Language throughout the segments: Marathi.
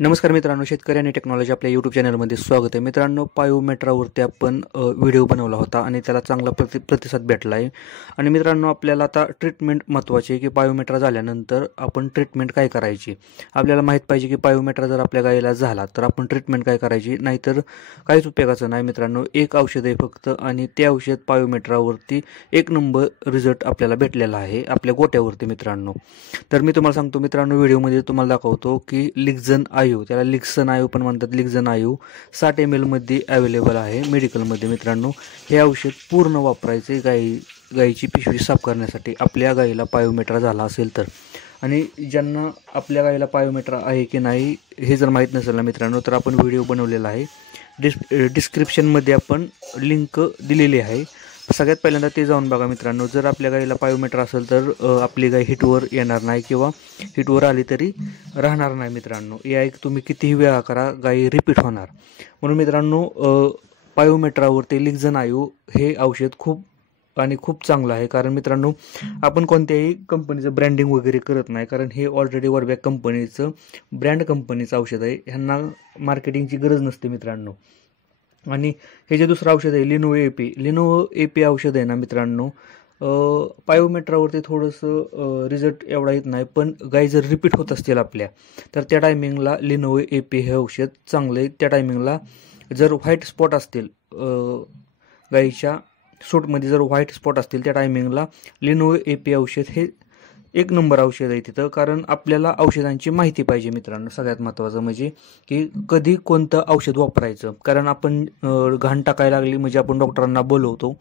नमस्कार मित्रांनो, शेतकरी आणि टेक्नॉलॉजी आपल्या यूट्यूब चॅनलमध्ये स्वागत आहे. मित्रांनो, पायोमेट्रावरती आपण व्हिडिओ बनवला होता आणि त्याला चांगला प्रतिसाद भेटला आहे. आणि मित्रांनो, आपल्याला आता ट्रीटमेंट महत्त्वाची आहे की पायोमेट्रा झाल्यानंतर आपण ट्रीटमेंट काय करायची. आपल्याला माहीत पाहिजे की पायोमेट्रा जर आपल्या गायीला झाला तर आपण ट्रीटमेंट काय करायची, नाहीतर काहीच उपयोगाचं नाही. मित्रांनो, एक औषध आहे फक्त आणि ते औषध पायोमेट्रावरती 1 नंबर रिझल्ट आपल्याला भेटलेला आहे आपल्या गोट्यावरती. मित्रांनो, तर मी तुम्हाला सांगतो मित्रांनो, व्हिडिओमध्ये तुम्हाला दाखवतो की लिक्झन आयू, त्याला लिक्सन आयू पण म्हणतात, लिक्झन आयू 60 ml मध्ये अवेलेबल आहे मेडिकलमध्ये. मित्रांनो, हे औषध पूर्ण वापरायचे गायीची पिशवी साफ करण्यासाठी आपल्या गायीला पायोमेट्रा झाला असेल तर. आणि ज्यांना आपल्या गायीला पायोमेट्रा आहे की नाही हे जर माहीत नसेल ना मित्रांनो, तर आपण व्हिडिओ बनवलेला आहे, डिस्क्रिप्शनमध्ये आपण लिंक दिलेली आहे. सगळ्यात पहिल्यांदा ते जाऊन बघा मित्रांनो. जर आपल्या गायीला पायोमेट्रा असेल तर आपली गाय हिटवर येणार नाही किंवा हिटवर आली तरी राहणार नाही. मित्रांनो, या एक तुम्ही कितीही वेळा करा, गायी रिपीट होणार. म्हणून मित्रांनो, पायोमेट्रावरती लिक्झन आयू हे औषध खूप चांगलं आहे. कारण मित्रांनो, आपण कोणत्याही कंपनीचं ब्रँडिंग वगैरे करत नाही, कारण हे ऑलरेडी वर्बॅक कंपनीचं ब्रँड कंपनीचं औषध आहे. ह्यांना मार्केटिंगची गरज नसते मित्रांनो. आणि हे जे दुसरं औषध आहे लिनोवो एपी औषध आहे ना मित्रांनो, पायोमेट्रावरती थोडंसं रिझल्ट एवढा येत नाही, पण गाय जर रिपीट होत असतील आपल्या तर त्या टायमिंगला लिनोवो एपी हे औषध चांगलं आहे. त्या टायमिंगला जर व्हाईट स्पॉट असतील, गायीच्या सूटमध्ये जर व्हाईट स्पॉट असतील, त्या टायमिंगला लिनोवो एपी औषध हे 1 नंबर औषध आहे तिथं. कारण आपल्याला औषधांची माहिती पाहिजे मित्रांनो. सगळ्यात महत्त्वाचं म्हणजे की कधी कोणतं औषध वापरायचं. कारण आपण घाण टाकायला लागली म्हणजे आपण डॉक्टरांना बोलवतो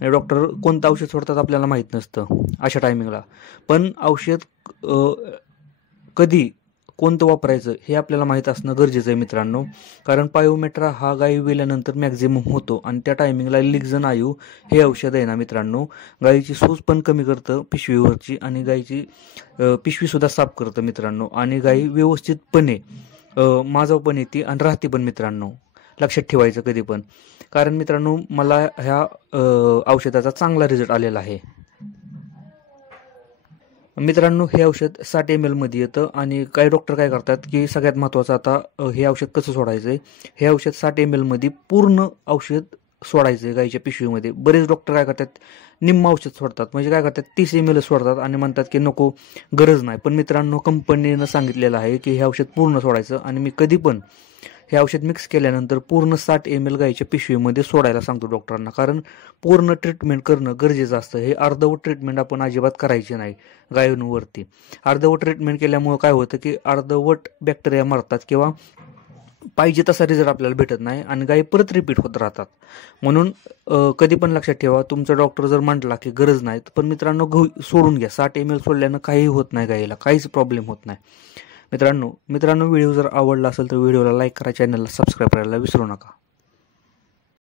आणि डॉक्टर कोणतं औषध सोडतात आपल्याला माहीत नसतं अशा टायमिंगला. पण औषध कधी कोणतं वापरायचं हे आपल्याला माहीत असणं गरजेचं आहे मित्रांनो. कारण पायोमेट्रा हा गायी वेल्यानंतर मॅक्झिमम होतो आणि त्या टायमिंगला लिक्झन आयू हे औषध आहे ना मित्रांनो, गायीची सूज पण कमी करतं पिशवीवरची आणि गायीची पिशवीसुद्धा साफ करतं मित्रांनो. आणि गायी व्यवस्थितपणे माजव पण येते आणि राहते पण मित्रांनो. लक्षात ठेवायचं कधी पण. कारण मित्रांनो, मला ह्या औषधाचा चांगला रिझल्ट आलेला आहे. मित्रांनो, हे औषध 60 ml मध्ये येतं आणि काही डॉक्टर काय करतात की सगळ्यात महत्त्वाचं आता हे औषध कसं सोडायचं आहे. हे औषध 60 ml मध्ये पूर्ण औषध सोडायचं आहे गायीच्या पिशवीमध्ये. बरेच डॉक्टर काय करतात, निम्म औषध सोडतात, म्हणजे काय करतात 30 ml सोडतात आणि म्हणतात की नको, गरज नाही. पण मित्रांनो, कंपनीनं सांगितलेलं आहे की हे औषध पूर्ण सोडायचं आणि मी कधी पण हे औषध मिक्स केल्यानंतर पूर्ण 60 ml गायीच्या पिशवीमध्ये सोडायला सांगतो डॉक्टरांना. कारण पूर्ण ट्रीटमेंट करणं गरजेचं असतं. हे अर्धवट ट्रीटमेंट आपण अजिबात करायची नाही गायींवरती. अर्धवट ट्रीटमेंट केल्यामुळे काय होतं की अर्धवट बॅक्टेरिया मरतात किंवा पाहिजे तसा रिझल्ट आपल्याला भेटत नाही आणि गायी परत रिपीट होत राहतात. म्हणून कधी पण लक्षात ठेवा, तुमचा डॉक्टर जर म्हटला की गरज नाही, पण मित्रांनो सोडून घ्या. 60 ml सोडल्यानं काही होत नाही गायीला, काहीच प्रॉब्लेम होत नाही. मित्रांनो, व्हिडिओ जर आवडला असेल तर व्हिडिओला लाईक करा, चॅनलला सबस्क्राईब करायला विसरू नका.